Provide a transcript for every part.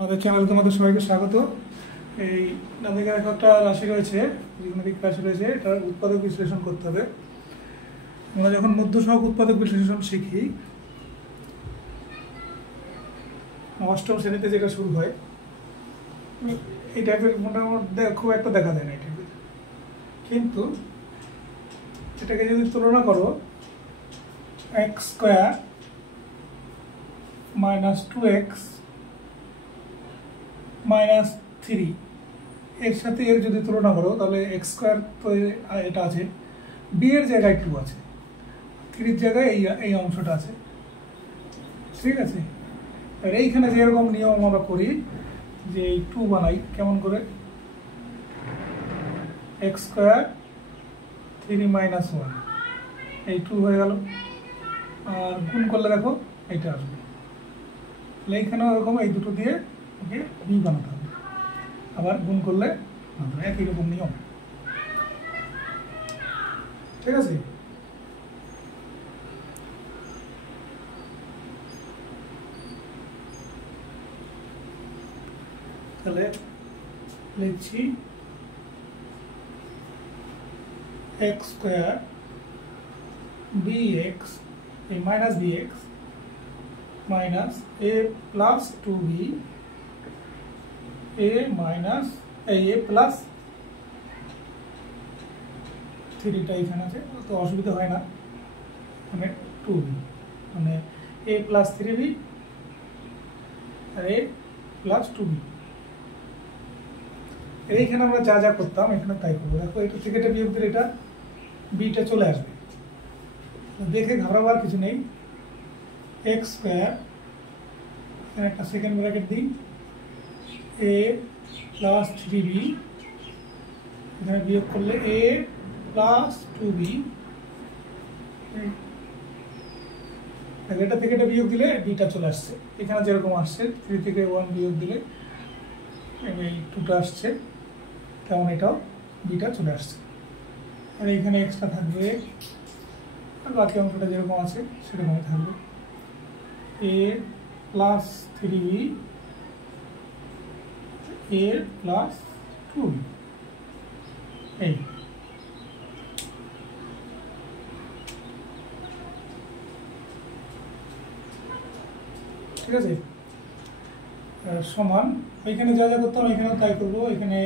আমাদের চ্যানেলে তোমাদের সবাইকে স্বাগত। এই আমাদের একটা রাশি রয়েছে, ত্রিকোণমিতিক রাশি রয়েছে, এটার উৎপাদক বিশ্লেষণ করতে হবে। আমরা যখন মধ্য সহগ উৎপাদক বিশ্লেষণ শিখি অষ্টম শ্রেণীতে, যেটা শুরু হয় এই টাইপের মোটামুটি খুব একটা দেখা যায় না এই টাইপের, কিন্তু এটাকে যদি তুলনা করো x square minus 2x minus 3 এর সাথে এর যদি তুলনা করো তাহলে এক্স স্কোয়ার তো এটা আছে, বি এর জায়গায় 2 আছে, 3 জায়গায় এই অংশটা আছে, ঠিক আছে। আর এইখানে যেরকম নিয়ম আমরা করি যে এই 2 বানাই কেমন করে, এক্স স্কোয়ার 3 মাইনাস 1 এই 2 হয়ে গেল, আর গুণ করলে দেখো এইটা আসবে, তাহলে এইখানেও এরকম এই দুটো দিয়ে ওকে বি বানাতে হবে, আবার গুণ করলে একই রকম নিয়ম, ঠিক আছে। তাহলে লিখছি এক্স স্কোয়ার বি এক্স এই মাইনাস বি এক্স মাইনাস এ প্লাস 2b এ মাইনাস এ প্লাস 3টা এখানে আছে, তো অসুবিধা হয় না, মানে 2b মানে এ প্লাস 3b আর এ প্লাস 2b। এইখানে আমরা যা যা করতাম এখানে তাই করবো। দেখো এটা থেকে এটা বিয়োগ দিলে এটা বিটা চলে আসবে, দেখে ঘাবড়াবার কিছু নেই। এক্স স্কোয়ার একটা সেকেন্ড ব্র্যাকেট দিই, এ প্লাস 3b এখানে বিয়োগ করলে এ প্লাস 2b, এটা থেকে এটা বিয়োগ দিলে বিটা চলে আসছে, এখানে যেরকম আসছে 3 থেকে 1 বিয়োগ দিলে এই 2টা আসছে, তেমন এটাও বিটা চলে আসছে। আর এইখানে এক্সট্রা থাকবে, আর বাকি অংশটা যেরকম আছে সেরকমই থাকবে, এ প্লাস 3b এ প্লাস 2b এই, ঠিক আছে। সমান এখানে যা যা করতাম এখানেও তাই করবো, এখানে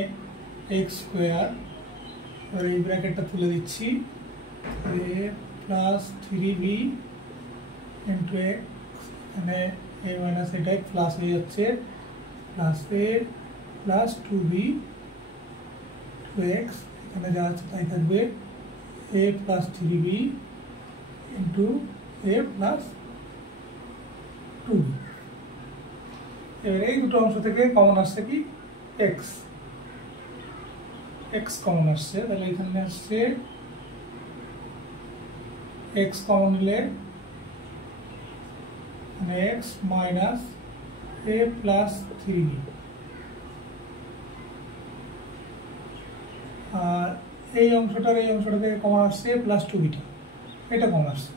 এক্স স্কোয়ার এই ব্র্যাকেটটা তুলে দিচ্ছি, এ প্লাস 3b ইন্টু এক্স, এখানে এ মাইনাস এটাই প্লাস হয়ে যাচ্ছে, প্লাস এ প্লাস 2b 2x, এখানে যা আছে তাই থাকবে, এ প্লাস 3b ইন্টু এ প্লাস 2b। এবার এই দুটো অংশ থেকে কমন আসছে কি এক্স, এক্স কমন আসছে, তাহলে এখানে আসছে এক্স কমন নিলে মানে এক্স মাইনাস এ প্লাস 3b, আর এই অংশটার এই অংশটা থেকে কমন আসছে প্লাস 2bটা, এটা কমন আসছে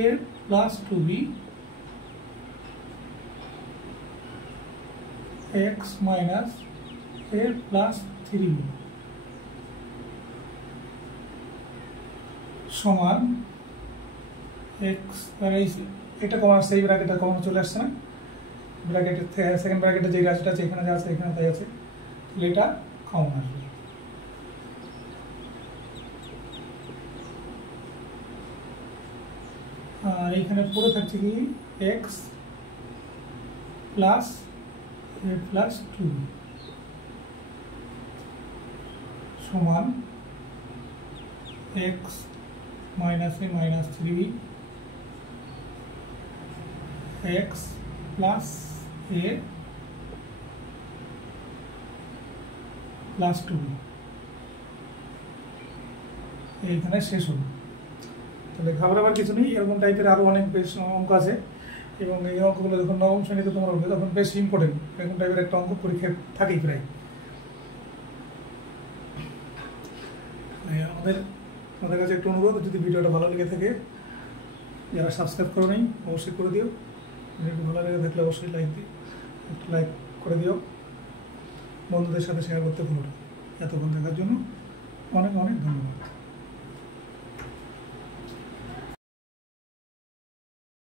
এ প্লাস 2b এক্স মাইনাস এ প্লাস 3b সমান এক্স, এটা কমন আসছে, এই ব্র্যাকেটটা কমন চলে আসছে না, ব্র্যাকেটের সেকেন্ড ব্র্যাকেটে যে রাশিটা আছে এখানে যা আছে এখানে তাই আছে, তাহলে এটা কমন আসবে। আর এইখানে পুরো থাকছে কি এক্স প্লাস এ প্লাস 2b সমান এক্স মাইনাস এ মাইনাস 3b এক্স প্লাস এ প্লাস 2b, এইখানে শেষ হল। তাহলে ঘাবড়াবার কিছু নেই, এরকম টাইপের আরও অনেক বেশ অঙ্ক আছে, এবং এই অঙ্কগুলো যখন নবম শ্রেণীতে তোমার হবে তখন বেশ ইম্পর্টেন্ট, এরকম টাইপের একটা অঙ্ক পরীক্ষায় থাকেই প্রায়। আমাদের কাছে একটু অনুরোধ, যদি ভিডিওটা ভালো লেগে থাকে, যারা সাবস্ক্রাইব করো নাই অবশ্যই করে দিও, ভিডিওটি ভালো লেগে থাকলে অবশ্যই লাইক দিও, একটু লাইক করে দিও, বন্ধুদের সাথে শেয়ার করতে ভুলো না। এতক্ষণ দেখার জন্য অনেক অনেক ধন্যবাদ।